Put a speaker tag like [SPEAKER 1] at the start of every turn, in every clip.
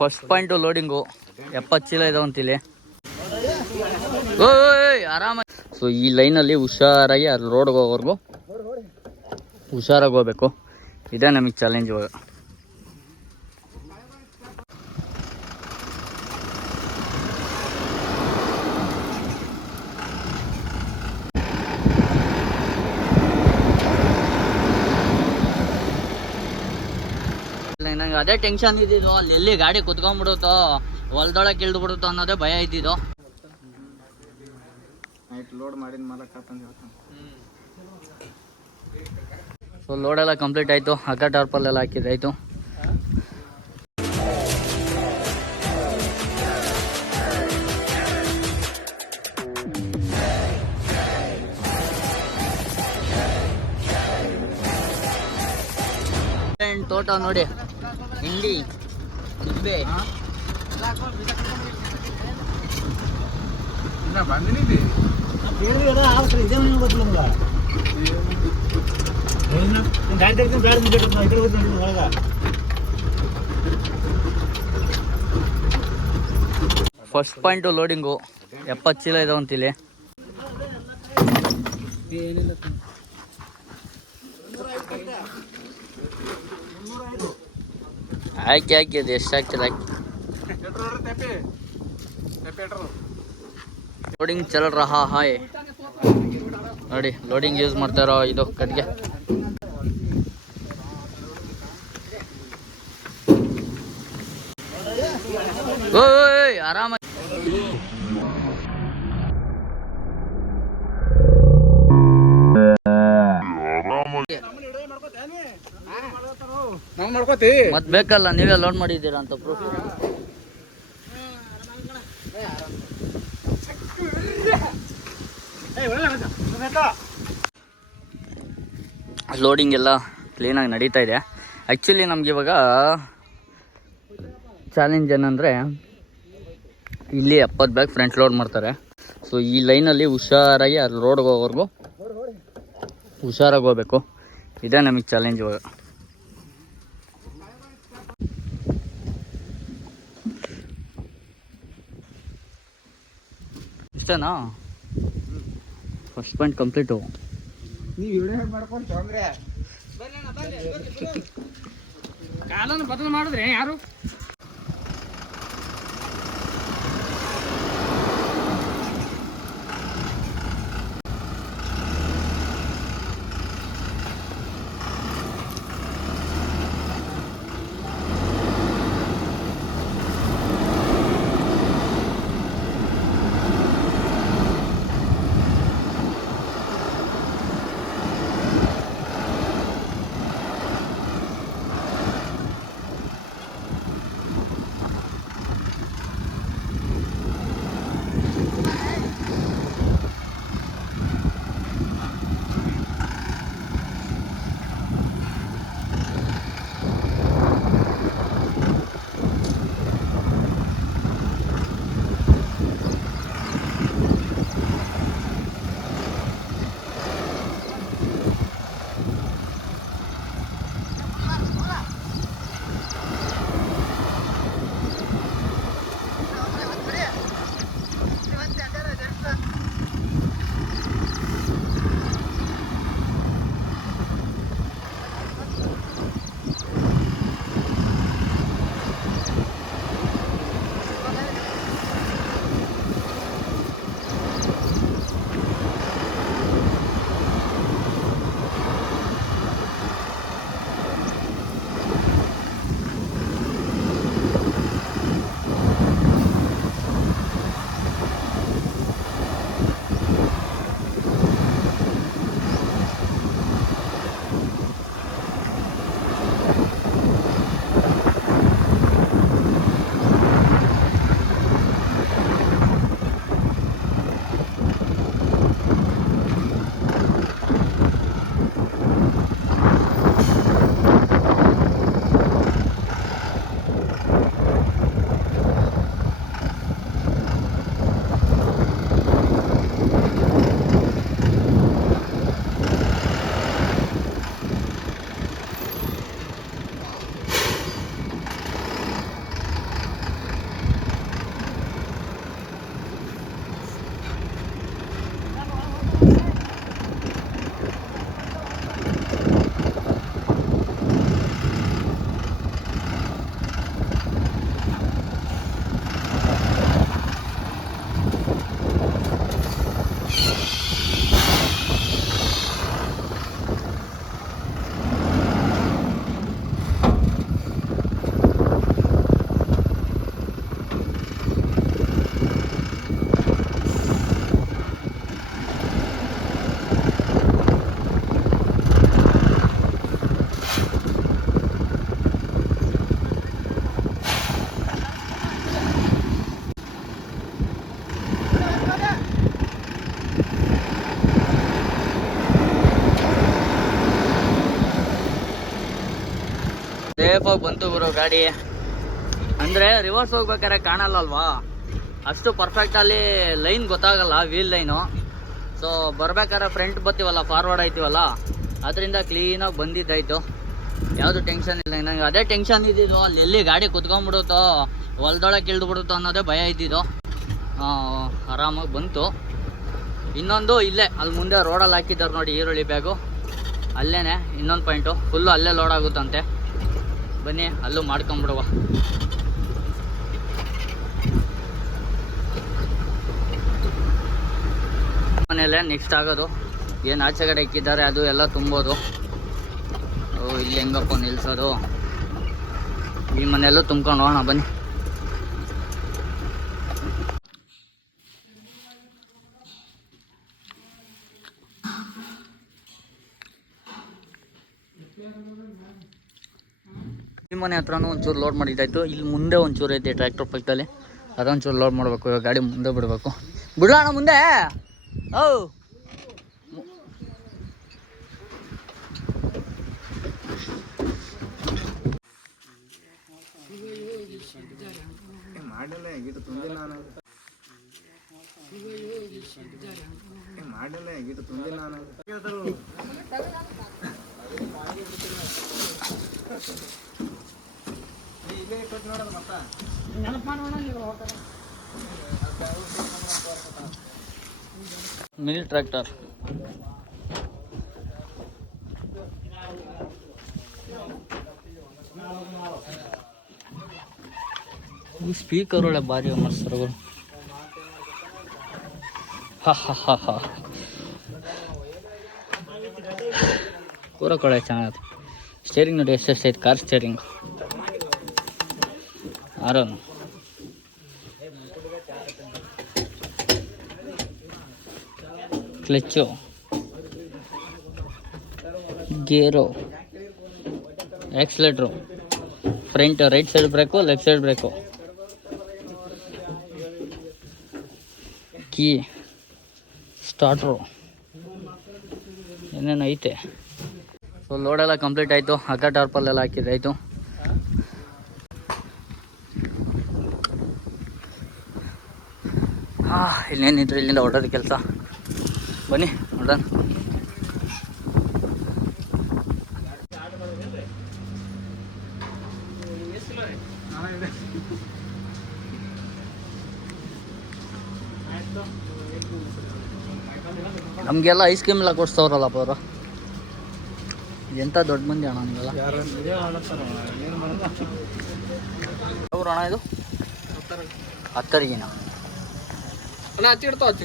[SPEAKER 1] First point loading ಎಪ್ಪತ್ತು ಚೀಲ ಇದಾವಂತಿಲ್ಲಿ ಓಯ್ ಆರಾಮ. ಸೊ ಈ ಲೈನಲ್ಲಿ ಹುಷಾರಾಗಿ, ಅಲ್ಲಿ ರೋಡ್ಗೆ ಹೋಗೋವರೆಗೂ ಹುಷಾರಾಗಿ ಹೋಗ್ಬೇಕು. ಇದೇ ನಮಗೆ ಚಾಲೆಂಜ್ ಇವಾಗ. ನಂಗೆ ಅದೇ ಟೆನ್ಷನ್ ಇದ್ದಿದ್ದು. ಅಲ್ಲಿ ಎಲ್ಲಿ ಗಾಡಿ ಕುತ್ಕೊಂಡ್ಬಿಡುತ್ತೋ ಹೊಲ್ದೊಳಗೆ ಇಳ್ದು ಬಿಡುತ್ತೋ ಅನ್ನೋದೇ ಭಯ ಇದ್ದಿದ್ದು.
[SPEAKER 2] ಆಯ್ತು ಲೋಡ್ ಮಾಡಿದ
[SPEAKER 1] ಸೊ ಲೋಡೆಲ್ಲ ಕಂಪ್ಲೀಟ್ ಆಯಿತು. ಅಕ್ಕ ಟಾರ್ಪಲ್ ಎಲ್ಲ ಹಾಕಿದ್ದಾಯಿತು ತೋಟ ನೋಡಿ. ಹಿಂಡಿ ನಿಂಬೆ
[SPEAKER 2] ಇನ್ನ ಬಂದಿನಿದ್ದಿ
[SPEAKER 1] ಫಸ್ಟ್ ಪಾಯಿಂಟ್ ಲೋಡಿಂಗು ಎಪ್ಪತ್ತು ಚೀಲ ಇದಾವಂತಿಲ್ಲಿ. ಹಾಕಿ ಹಾಕಿ, ಅದು ಎಷ್ಟು ಹಾಕ್ತಿಲ್ಲ ಹಾಕಿ. ಲೋಡಿಂಗ್ ಚಲ್ ರಹಾ ಹಾಯ್ ನೋಡಿ ಲೋಡಿಂಗ್ ಯೂಸ್ ಮಾಡ್ತಾರೋ ಇದು, ಕಟ್ಗೆ. ಓಯ್, ಆರಾಮ
[SPEAKER 2] ಮಾಡ್ಕೋತಿ
[SPEAKER 1] ಮತ್ ಬೇಕಲ್ಲ, ನೀವೇ ಲೋಡ್ ಮಾಡಿದ್ದೀರಾ ಅಂತ ಪ್ರೂಫ್ ಲೋಡಿಂಗ್ ಎಲ್ಲ ಕ್ಲೀನಾಗಿ ನಡೀತಾ ಇದೆ. ಆ್ಯಕ್ಚುಲಿ ನಮ್ಗೆ ಇವಾಗ ಚಾಲೆಂಜ್ ಏನಂದರೆ ಇಲ್ಲಿ ಎಪ್ಪತ್ತು ಬ್ಯಾಗ್ ಫ್ರಂಟ್ ಲೋಡ್ ಮಾಡ್ತಾರೆ. ಸೊ ಈ ಲೈನಲ್ಲಿ ಹುಷಾರಾಗಿ ಅಲ್ಲಿ ರೋಡ್ಗೆ ಹೋಗೋವರೆಗೂ ಹುಷಾರಾಗಿ ಹೋಗ್ಬೇಕು. ಇದೇ ನಮಗೆ ಚಾಲೆಂಜ್ ಇವಾಗ. ಇಷ್ಟನಾ? ಫಸ್ಟ್ ಪಾಯಿಂಟ್ ಕಂಪ್ಲೀಟು
[SPEAKER 2] ನೀವು ವಿಡಿಯೋ ಮಾಡ್ಕೊಂಡು ತೊಂದ್ರೆ.
[SPEAKER 3] ಕಾಲನ್ನು ಬದಲು ಮಾಡಿದ್ರೆ ಯಾರು?
[SPEAKER 1] ಸೇಫಾಗಿ ಬಂತು ಗುರು ಗಾಡಿ. ಅಂದರೆ ರಿವರ್ಸ್ ಹೋಗ್ಬೇಕಾದ್ರೆ ಕಾಣಲ್ಲ ಅಲ್ವಾ ಅಷ್ಟು ಪರ್ಫೆಕ್ಟಲ್ಲಿ ಲೈನ್ ಗೊತ್ತಾಗಲ್ಲ ವೀಲ್ ಲೈನು ಸೊ ಬರ್ಬೇಕಾದ್ರೆ ಫ್ರಂಟ್ ಬರ್ತೀವಲ್ಲ ಫಾರ್ವರ್ಡ್ ಆಯ್ತೀವಲ್ಲ ಅದರಿಂದ ಕ್ಲೀನಾಗಿ ಬಂದಿದ್ದಾಯ್ತು. ಯಾವುದು ಟೆನ್ಷನ್ ಇಲ್ಲ, ನಂಗೆ ಅದೇ ಟೆನ್ಷನ್ ಇದ್ದಿದ್ದು. ಅಲ್ಲಿ ಎಲ್ಲಿ ಗಾಡಿ ಕುತ್ಕೊಂಡ್ಬಿಡುತ್ತೋ, ಹೊಲ್ದೊಳಗೆ ಇಳಿದ್ಬಿಡುತ್ತೋ ಅನ್ನೋದೇ ಭಯ ಇದ್ದಿದ್ದು. ಆರಾಮಾಗಿ ಬಂತು. ಇನ್ನೊಂದು ಇಲ್ಲೇ, ಅಲ್ಲಿ ಮುಂದೆ ರೋಡಲ್ಲಿ ಹಾಕಿದ್ದಾರೆ ನೋಡಿ ಈರುಳ್ಳಿ ಬ್ಯಾಗು ಅಲ್ಲೇ ಇನ್ನೊಂದು ಪಾಯಿಂಟು ಫುಲ್ಲು ಅಲ್ಲೇ ಲೋಡ್ ಆಗುತ್ತಂತೆ. ಬನ್ನಿ, ಅಲ್ಲೂ ಮಾಡ್ಕೊಂಬಿಡುವ. ಮನೆಯಲ್ಲೇ ನೆಕ್ಸ್ಟ್ ಆಗೋದು. ಏನು ಆಚೆ ಕಡೆ ಇಕ್ಕಿದ್ದಾರೆ, ಅದು ಎಲ್ಲ ತುಂಬೋದು. ಓ, ಇಲ್ಲಿ ಹೆಂಗಪ್ಪ ನಿಲ್ಸೋದು. ಈ ಮನೆಯಲ್ಲೂ ತುಂಬ್ಕೊಂಡು ಹೋಗೋಣ, ಬನ್ನಿ. ಮನೆ ಹತ್ರನೂ ಒಂಚೂರು ಲೋಡ್ ಮಾಡಿದ್ದಾಯ್ತು. ಇಲ್ಲಿ ಮುಂದೆ ಒಂಚೂರು ಐತೆ ಟ್ರ್ಯಾಕ್ಟರ್ ಪಕ್ಕದಲ್ಲಿ ಅದೊಂಚೂರು ಲೋಡ್ ಮಾಡಬೇಕು, ಇವಾಗ ಗಾಡಿ ಮುಂದೆ ಬಿಡಬೇಕು. ಬಿಡೋಣ ಮುಂದೆ? ಓ
[SPEAKER 2] ಮಾಡಿಲ್ಲ
[SPEAKER 1] ಮಿನಿ ಟ್ರ್ಯಾಕ್ಟರ್. ಈ ಸ್ಪೀಕರ್ ಒಳ್ಳೆ ಭಾರಿ ಮಸ್ತರುಗಳು. ಹಾ ಹಾ ಹಾ ಹಾ. ಕೂರಕೊಳ್ಳೆ ಚೆನ್ನಾಗತ್ತೆ ಸ್ಟೇರಿಂಗ್ ನೋಡಿ ಎಷ್ಟು ಎಷ್ಟು ಐತೆ car steering ಆರೋನು clutch. Gear. Accelerator. Front, right side brake, left side brake. Key. Starter. ಏನೇನು ಐತೆ. ಸೊ ಲೋಡೆಲ್ಲ ಕಂಪ್ಲೀಟ್ ಆಯಿತು. ಅಕ್ಕ ಟಾರ್ಪಲ್ಲೆಲ್ಲ ಹಾಕಿದ್ದಾಯಿತು. ಇಲ್ಲೇನಿದ್ರು ಇಲ್ಲಿಂದ ಹೊಡೋದು ಕೆಲಸ. ಬನ್ನಿ ನೋಡೋಣ ನಮಗೆಲ್ಲ ಐಸ್ ಕ್ರೀಮ್ ಎಲ್ಲ ಕೊಡ್ಸ್ತವ್ರಲ್ಲಪ್ಪ ಅವರು. ಎಂಥ ದೊಡ್ಡ ಮಂದಿ ಅಣ್ಣ ನಿಮಗೆಲ್ಲ ಅವ್ರು ಅಣ್ಣ ಇದು? ಹತ್ತರಿಗಿನ?
[SPEAKER 3] અને આ ચીડતો જ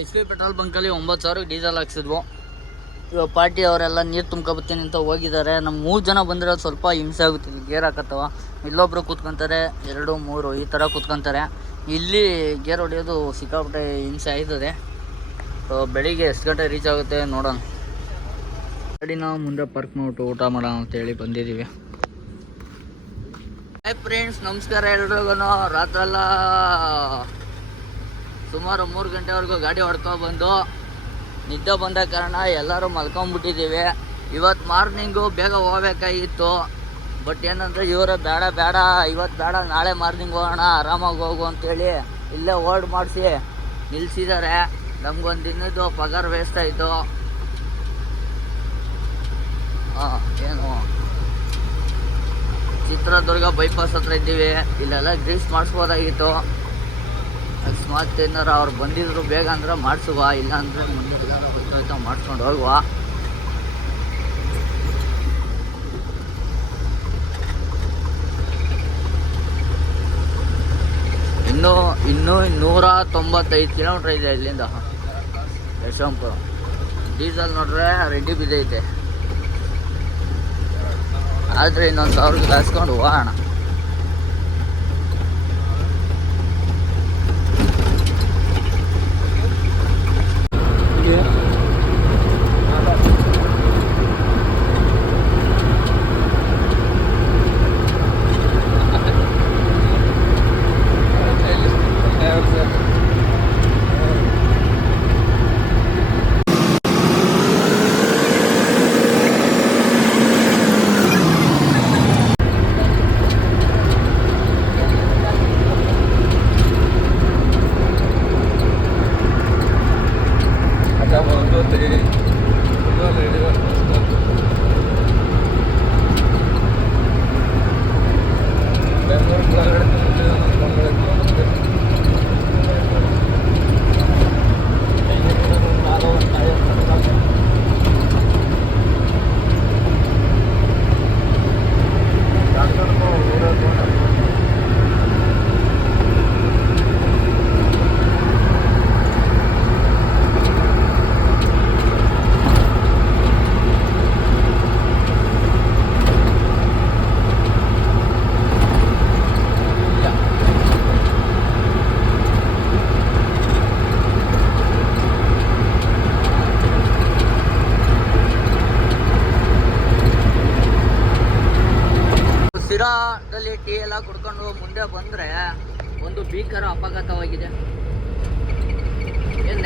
[SPEAKER 1] ಎಚ್ ಪಿ ಪೆಟ್ರೋಲ್ ಬಂಕಲ್ಲಿ ಒಂಬತ್ತು ಸಾವಿರ ಡೀಸೆಲ್ ಹಾಕ್ಸಿದ್ವು. ಇವಾಗ ಪಾರ್ಟಿ ಅವರೆಲ್ಲ ನೀರು ತುಂಬ್ಕೊಬತ್ತೀನಿ ಅಂತ ಹೋಗಿದ್ದಾರೆ. ನಮ್ಮ ಮೂರು ಜನ ಬಂದರೆ ಸ್ವಲ್ಪ ಹಿಂಸೆ ಆಗುತ್ತೆ. ಗೇರ್ ಹಾಕತ್ತವ. ಇಲ್ಲೊಬ್ರು ಕೂತ್ಕೊತಾರೆ, ಎರಡು, ಮೂರು, ಈ ಥರ ಕೂತ್ಕೊತಾರೆ. ಇಲ್ಲಿ ಗೇರ್ ಹೊಡೆಯೋದು ಸಿಕ್ಕಾಪಟ್ಟೆ ಹಿಂಸೆ ಆಯ್ತದೆ. ಬೆಳಿಗ್ಗೆ ಎಷ್ಟು ಗಂಟೆ ರೀಚ್ ಆಗುತ್ತೆ ನೋಡೋಣ. ಗಾಡಿನ ಮುಂದೆ ಪಾರ್ಕ್ ಮಾಡ್ಬಿಟ್ಟು ಊಟ ಮಾಡೋಣ ಅಂತೇಳಿ ಬಂದಿದ್ದೀವಿ. ಹಾಯ್ ಫ್ರೆಂಡ್ಸ್ ನಮಸ್ಕಾರ ಎಲ್ರಿಗೂ. ರಾತ್ರೆಲ್ಲ ಸುಮಾರು ಮೂರು ಗಂಟೆವರೆಗೂ ಗಾಡಿ ಹೊಡ್ಕೊ ಬಂದು ನಿದ್ದೆ ಬಂದ ಕಾರಣ ಎಲ್ಲರೂ ಮಲ್ಕೊಂಡ್ಬಿಟ್ಟಿದ್ದೀವಿ ಇವತ್ತು ಮಾರ್ನಿಂಗು ಬೇಗ ಹೋಗ್ಬೇಕಾಗಿತ್ತು. ಬಟ್ ಏನಂದ್ರೆ ಇವರು ಬೇಡ ಬೇಡ ಇವತ್ತು ಬೇಡ, ನಾಳೆ ಮಾರ್ನಿಂಗ್ ಹೋಗೋಣ, ಆರಾಮಾಗಿ ಹೋಗು ಅಂತೇಳಿ ಇಲ್ಲೇ ಓಲ್ಡ್ ಮಾಡಿಸಿ ನಿಲ್ಲಿಸಿದ್ದಾರೆ ನಮ್ಗೊಂದು ದಿನದ್ದು ಪಗಾರ ವೇಸ್ಟ್ ಆಯಿತು. ಹಾಂ ಏನು? ಚಿತ್ರದುರ್ಗ ಬೈಪಾಸ್ ಹತ್ರ ಇದ್ದೀವಿ. ಇಲ್ಲೆಲ್ಲ ಗ್ರೀಸ್ ಮಾಡಿಸ್ಬೋದಾಗಿತ್ತು. ಅಕಸ್ಮಾತ್ ಏನಾರ ಅವ್ರು ಬಂದಿದ್ರು, ಬೇಗ ಅಂದ್ರೆ ಮಾಡಿಸುವ, ಇಲ್ಲ ಅಂದ್ರೆ ಮುಂದೆ ಮಾಡ್ಸ್ಕೊಂಡು ಹೋಗುವ. ಇನ್ನೂ ಇನ್ನೂ ನೂರ ತೊಂಬತ್ತೈದು ಕಿಲೋಮೀಟ್ರ್ ಇದೆ ಇಲ್ಲಿಂದ. ಯಶವಂತಪುರ. ಡೀಸೆಲ್ ನೋಡ್ರೆ ರೆಡ್ಡಿ ಬಿದ್ದೈತೆ. ಆದರೆ ಇನ್ನೊಂದು ಸಾವಿರ ಕಳ್ಸ್ಕೊಂಡು ಹೋಗೋಣ. আছে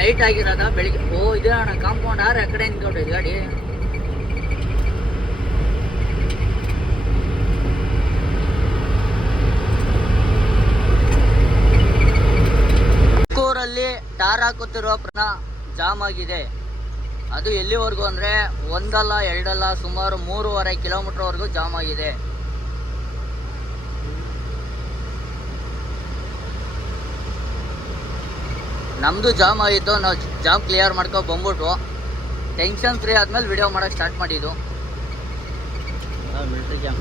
[SPEAKER 1] ನೈಟ್ ಆಗಿರೋದ? ಬೆಳಿಗ್ಗೆ ಓ, ಇದೆ ಅಣ್ಣ ಕಾಂಪೌಂಡ್ ಆದ್ರೆ ಆ ಕಡೆ ನಿಂತ್ಕೊಂಡಿದ್ ಗಾಡಿ. ಚಿಕ್ಕೂರಲ್ಲಿ ಟಾರ್ ಹಾಕುತ್ತಿರುವ ಪ್ರಣ ಜಾಮ್ ಆಗಿದೆ. ಅದು ಎಲ್ಲಿವರೆಗೂ ಅಂದ್ರೆ ಒಂದಲ್ಲ ಎರಡಲ್ಲ ಸುಮಾರು ಮೂರುವರೆ ಕಿಲೋಮೀಟರ್ವರೆಗೂ ಜಾಮ್ ಆಗಿದೆ. ನಮ್ಮದು ಜಾಮ್ ಆಗಿತ್ತು, ನಾವು ಜಾಮ್ ಕ್ಲಿಯರ್ ಮಾಡ್ಕೊ ಬಂದ್ಬಿಟ್ಟು ಟೆನ್ಷನ್ ಫ್ರೀ ಆದ್ಮೇಲೆ ವಿಡಿಯೋ ಮಾಡೋಕೆ ಸ್ಟಾರ್ಟ್ ಮಾಡಿದ್ದು. ಮಿಲ್ಟ್ರಿ ಜಾಮ್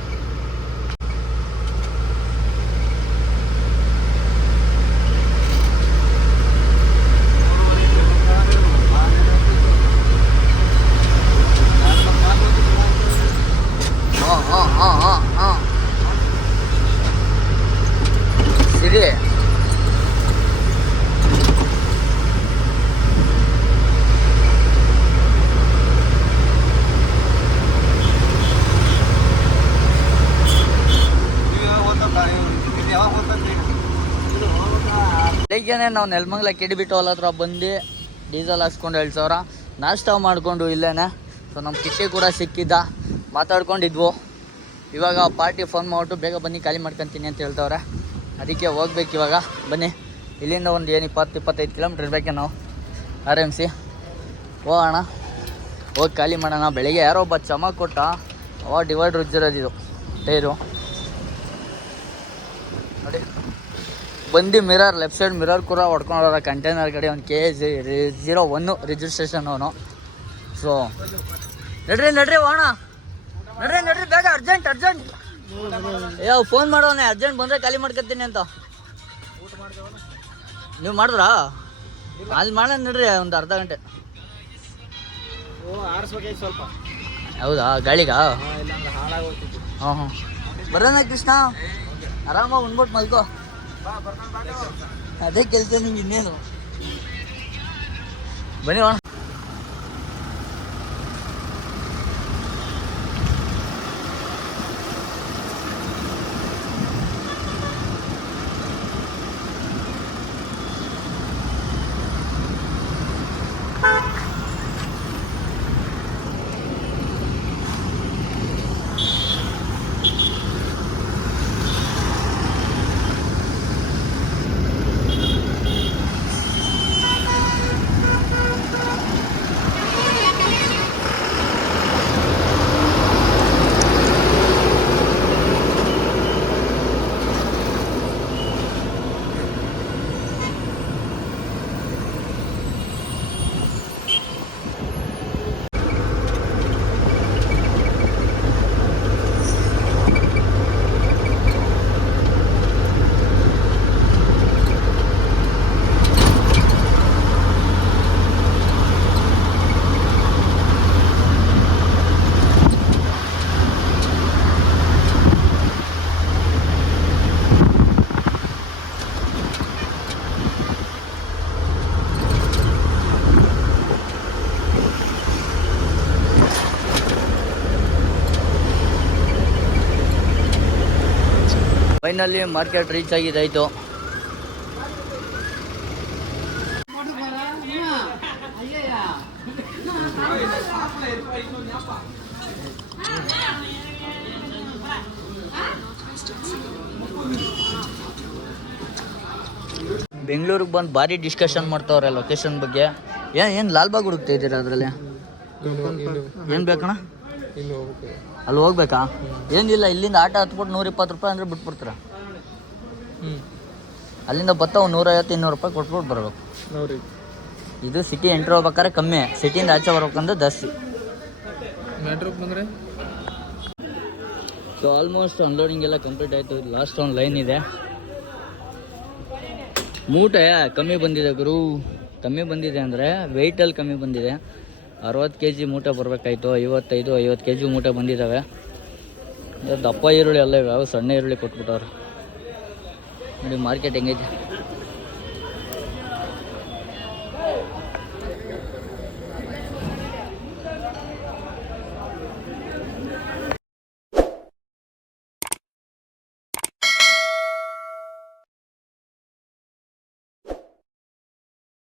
[SPEAKER 1] ಹಾಂ ಹಾಂ ಹಾಂ ಹಾಂ ಹಾಂ ಸಿರಿ ಬೆಳಿಗ್ಗೆನೆ ನಾವು ನೆಲಮಂಗ್ಲ ಕೆಡಿಬಿಟ್ಟು ಹೊಲ ಹತ್ರ ಬಂದು ಡೀಸೆಲ್ ಹಾಕ್ಸ್ಕೊಂಡು ಎರಡು ಸಾವಿರ. ನಾಷ್ಟ ಮಾಡಿಕೊಂಡು ಇಲ್ಲೇನೆ. ಸೊ ನಮ್ಮ ಕಿಟ್ಟಿ ಕೂಡ ಸಿಕ್ಕಿದ್ದ. ಮಾತಾಡ್ಕೊಂಡಿದ್ವು. ಇವಾಗ ಪಾರ್ಟಿ ಫೋನ್ ಮಾಡಿಬಿಟ್ಟು ಬೇಗ ಬನ್ನಿ, ಖಾಲಿ ಮಾಡ್ಕೊತೀನಿ ಅಂತ ಹೇಳ್ತವ್ರೆ. ಅದಕ್ಕೆ ಹೋಗ್ಬೇಕು ಇವಾಗ. ಬನ್ನಿ. ಇಲ್ಲಿಂದ ಒಂದು ಏನು ಇಪ್ಪತ್ತು, ಇಪ್ಪತ್ತೈದು ಕಿಲೋಮೀಟ್ರ್ ಇರಬೇಕೆ ನಾವು. R M C. ಹೋಗೋಣ. ಹೋಗಿ ಖಾಲಿ ಮಾಡೋಣ. ಬೆಳಿಗ್ಗೆ ಯಾರೋ ಒಬ್ಬ ಚಮ ಕೊಟ್ಟ. ಅವ ಡಿವೈಡ್ರ್ ಉಜ್ಜಿರೋದಿದು ಟೈರು. ನೋಡಿ. ಬಂದು ಮಿರರ್ ಲೆಫ್ಟ್ ಸೈಡ್ ಮಿರರ್ ಕೂಡ ಹೊಡ್ಕೊಂಡೋರ ಕಂಟೈನರ್ ಕಡೆ ಒಂದು K G zero one registration ಅವನು. ಸೊ ನಡ್ರಿ ನಡ್ರಿ ಹೋಣ ನಡ್ರಿ ನಡ್ರಿ ಬೇಗ ಅರ್ಜೆಂಟ್ ಅರ್ಜೆಂಟ್ ಏ ಫೋನ್ ಮಾಡೋಣ ಅರ್ಜೆಂಟ್ ಬಂದರೆ ಖಾಲಿ ಮಾಡ್ಕೊತೀನಿ ಅಂತ. ನೀವು ಮಾಡಿದ್ರಾ? ಅಲ್ಲಿ ಮಾಡೋಣ ನಡ್ರಿ ಒಂದು ಅರ್ಧ ಗಂಟೆ.
[SPEAKER 3] ಸ್ವಲ್ಪ.
[SPEAKER 1] ಹೌದಾ ಗಾಳಿಗಾ? ಹಾಂ ಹಾಂ ಬರೋಣ ಕೃಷ್ಣ. ಆರಾಮಾಗಿ ಉಂಡ್ಬಿಟ್ಟು ಮಲ್ಕೋ. ಅದೇ ಕೆಲಸ ನಿಮ್ಗೆ ಇನ್ನೇನು? ಬನ್ನಿ ಫೈನಲಿ ಮಾರ್ಕೆಟ್ ರೀಚ್ ಆಗಿದ್ದಾಯ್ತು. ಬೆಂಗಳೂರಿಗೆ ಬಂದು ಭಾರಿ ಡಿಸ್ಕಷನ್ ಮಾಡ್ತಾವ್ರೆ ಲೊಕೇಶನ್ ಬಗ್ಗೆ. ಏನು ಏನ್ ಲಾಲ್ಬಾಗ್ ಹುಡುಕ್ತಾ ಇದ್ದೀರಾ ಅದರಲ್ಲಿ? ಏನು ಬೇಕಣ್ಣ? ಅಲ್ಲಿ ಹೋಗ್ಬೇಕಾ? ಏನಿಲ್ಲ ಇಲ್ಲಿಂದ ಆಟೋ ಹತ್ಬಿಟ್ಟು ನೂರ ಇಪ್ಪತ್ತು ರೂಪಾಯಿ ಅಂದರೆ ಬಿಟ್ಬಿಡ್ತೀರ? ಅಲ್ಲಿಂದ ಬತ್ತಾವ ನೂರೈವತ್ತು ಇನ್ನೂರು ರೂಪಾಯಿ ಕೊಟ್ಬಿಟ್ಟು ಬರ್ಬೇಕು
[SPEAKER 3] ನೋಡಿ.
[SPEAKER 1] ಇದು ಸಿಟಿ ಎಂಟ್ರ್ ಹೋಗ್ಬೇಕಾದ್ರೆ ಕಮ್ಮಿ. ಸಿಟಿಯಿಂದ ಆಚೆ ಬರ್ಬೇಕಂದ್ರೆ ಜಾಸ್ತಿ.
[SPEAKER 3] ಮೆಟ್ರೋಗೆ ಬಂದರೆ?
[SPEAKER 1] ಸೊ ಆಲ್ಮೋಸ್ಟ್ ಅನ್ಲೋಡಿಂಗ್ ಎಲ್ಲ ಕಂಪ್ಲೀಟ್ ಆಯಿತು. ಲಾಸ್ಟ್ ಒಂದು ಲೈನ್ ಇದೆ. ಮೂಟೆ ಕಮ್ಮಿ ಬಂದಿದೆ ಗುರು. ಕಮ್ಮಿ ಬಂದಿದೆ ಅಂದರೆ ವೆಯ್ಟಲ್ಲಿ ಕಮ್ಮಿ ಬಂದಿದೆ. ಅರವತ್ತು ಕೆ ಜಿ ಮೂಟೆ ಬರಬೇಕಾಯ್ತು, ಐವತ್ತೈದು, ಐವತ್ತು ಕೆ ಜಿ ಮೂಟೆ ಬಂದಿದ್ದಾವೆ ದಪ್ಪ ಈರುಳ್ಳಿ ಅಲ್ಲ ಇವೆ ಸಣ್ಣ ಈರುಳ್ಳಿ ಕೊಟ್ಬಿಟ್ಟವ್ರು. ನೋಡಿ ಮಾರ್ಕೆಟ್ ಹೆಂಗೈತೆ.